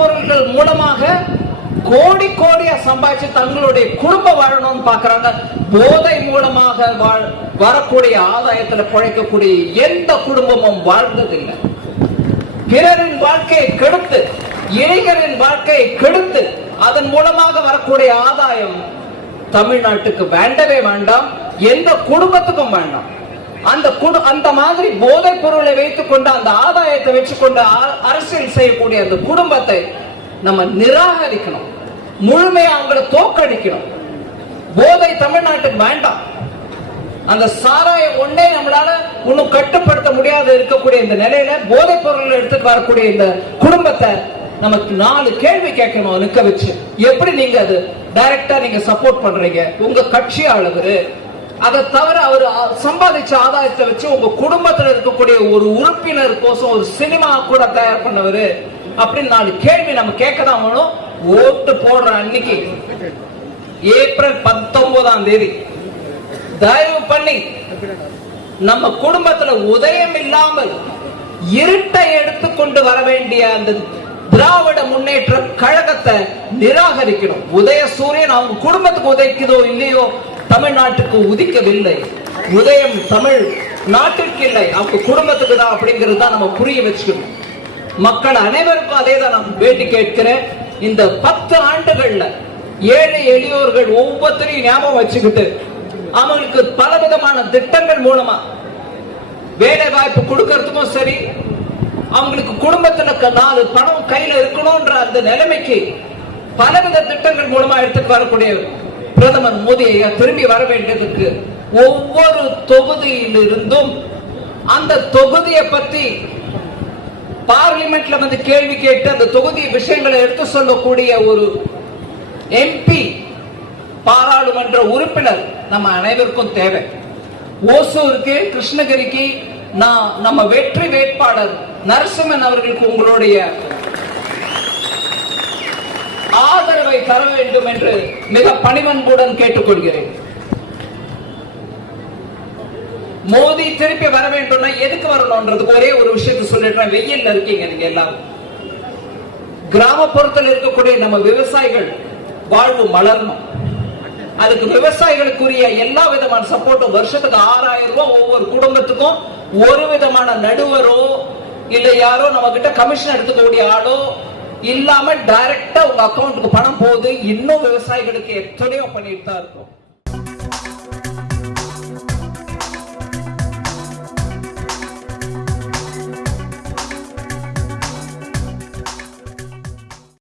பொருட்கள் மூலமாக கோடி கோடியா சம்பாதிச்சு தங்களுடைய குடும்பம் வாழணும்னு பாக்குறாங்க. போதை மூலமாக வரக்கூடிய ஆதாயத்துல பிழைக்கக்கூடிய எந்த குடும்பமும் வாழ்ந்ததில்லை. பிறரின் வாழ்க்கையை கெடுத்து, இளைஞரின் வாழ்க்கையை கெடுத்து அதன் மூலமாக வரக்கூடிய ஆதாயம் தமிழ்நாட்டுக்கு வேண்டவே வேண்டாம், எந்த குடும்பத்துக்கும் வேண்டாம். அந்த மாதிரி போதைப் பொருளை வைத்துக் கொண்டு அந்த ஆதாயத்தை வச்சுக்கொண்டு அரசியல் செய்யக்கூடிய அந்த குடும்பத்தை நம்ம நிராகரிக்கணும், முழுமையா அவங்களை தோற்கடிக்கணும். போதை தமிழ்நாட்டுக்கு வேண்டாம். அந்த சாராயம் ஒன்னே நம்மளால இன்னும் கட்டுப்படுத்த முடியாத இருக்கக்கூடிய இந்த நிலையில போதைப் பொருள் எடுத்துட்டு வரக்கூடிய இந்த குடும்பத்தை நமக்கு 4 கேள்வி கேட்கணும் நிக்க வச்சு. எப்படி நீங்க அது டைரக்டா நீங்க சப்போர்ட் பண்றீங்க? உங்க கட்சியாளர் அதை தவிர அவர் சம்பாதிச்ச ஆதாயத்தை வச்சு உங்க குடும்பத்தில் இருக்கக்கூடிய ஒரு உறுப்பினர் கோசம் ஒரு சினிமா கூட தயார் பண்ணவர் அப்படின்னு 4 கேள்வி நம்ம கேட்கதான் வேணும். ஓட்டு போடுற அன்னைக்கு ஏப்ரல் 19ஆம் தேதி தயவு பண்ணி நம்ம குடும்பத்துல உதயம் இல்லாமல் இருட்டை எடுத்துக்கொண்டு வர வேண்டிய அந்த திராவிட முன்னேற்ற கழகத்தை நிராகரிக்கணும். உதய சூரியன் அவங்க குடும்பத்துக்கு உதைக்குதோ இல்லையோ, தமிழ்நாட்டுக்கு உதிக்கவில்லை. உதயம் தமிழ் நாட்டிற்கு இல்லை, அவங்க குடும்பத்துக்கு தான் அப்படிங்கிறது தான் நம்ம புரிய வச்சுக்கணும். மக்கள் அனைவருக்கும் அதே தான் நான் வேண்டி கேட்கிறேன். இந்த 10 ஆண்டுகள்ல ஏழை எளியோர்கள் ஒவ்வொருத்தரையும் ஞாபகம் வச்சுக்கிட்டு அவங்களுக்கு பலவிதமான திட்டங்கள் மூலமா வேலை வாய்ப்பு கொடுக்கறதுக்கும் சரி, அவங்களுக்கு குடும்பத்துல 4 பணம் கையில இருக்கணும்ன்ற அந்த நிலைமைக்கு பலவித திட்டங்கள் மூலமா எடுத்துட்டு வரக்கூடிய பிரதமர் மோடி திரும்பி வர வேண்டியதுக்கு ஒவ்வொரு தொகுதியிலிருந்தும் அந்த தொகுதியை பத்தி பார்லிமெண்ட்ல வந்து கேள்வி கேட்டு அந்த தொகுதி விஷயங்களை எடுத்து சொல்லக்கூடிய ஒரு எம்பி, பாராளுமன்ற உறுப்பினர் நம்ம அனைவருக்கும் தேவை. ஓசூருக்கு, கிருஷ்ணகிரிக்கு நம்ம வெற்றி வேட்பாளர் நரசிம்மன் அவர்களுக்கு உங்களுடைய ஆதரவை தர வேண்டும் என்று மிக பணிவன்புடன் கேட்டுக்கொள்கிறேன். மோடி திருப்பி வர வேண்டும். எதுக்கு வரணும்ன்றதுக்கு ஒரே ஒரு விஷயத்தை சொல்லிடுறேன். வெயில்ல இருக்கீங்க நீங்க எல்லாரும். கிராமப்புறத்தில் இருக்கக்கூடிய நம்ம விவசாயிகள் வாழ்வு மலரணும். அதுக்கு விவசாயிகளுக்குரிய எல்லா விதமான சப்போர்ட்டும் வருஷத்துக்கு 6000 ரூபாய் ஒவ்வொரு குடும்பத்துக்கும் ஒரு விதமான நடுவரோ இல்ல யாரோ நம்ம கிட்ட கமிஷன் எடுத்துக்கூடிய ஆளோ இல்லாம டைரக்டா உங்க அக்கௌண்ட்டுக்கு பணம் போகுது. இன்னும் விவசாயிகளுக்கு எத்தனையோ பண்ணிட்டு தான் இருக்கும்.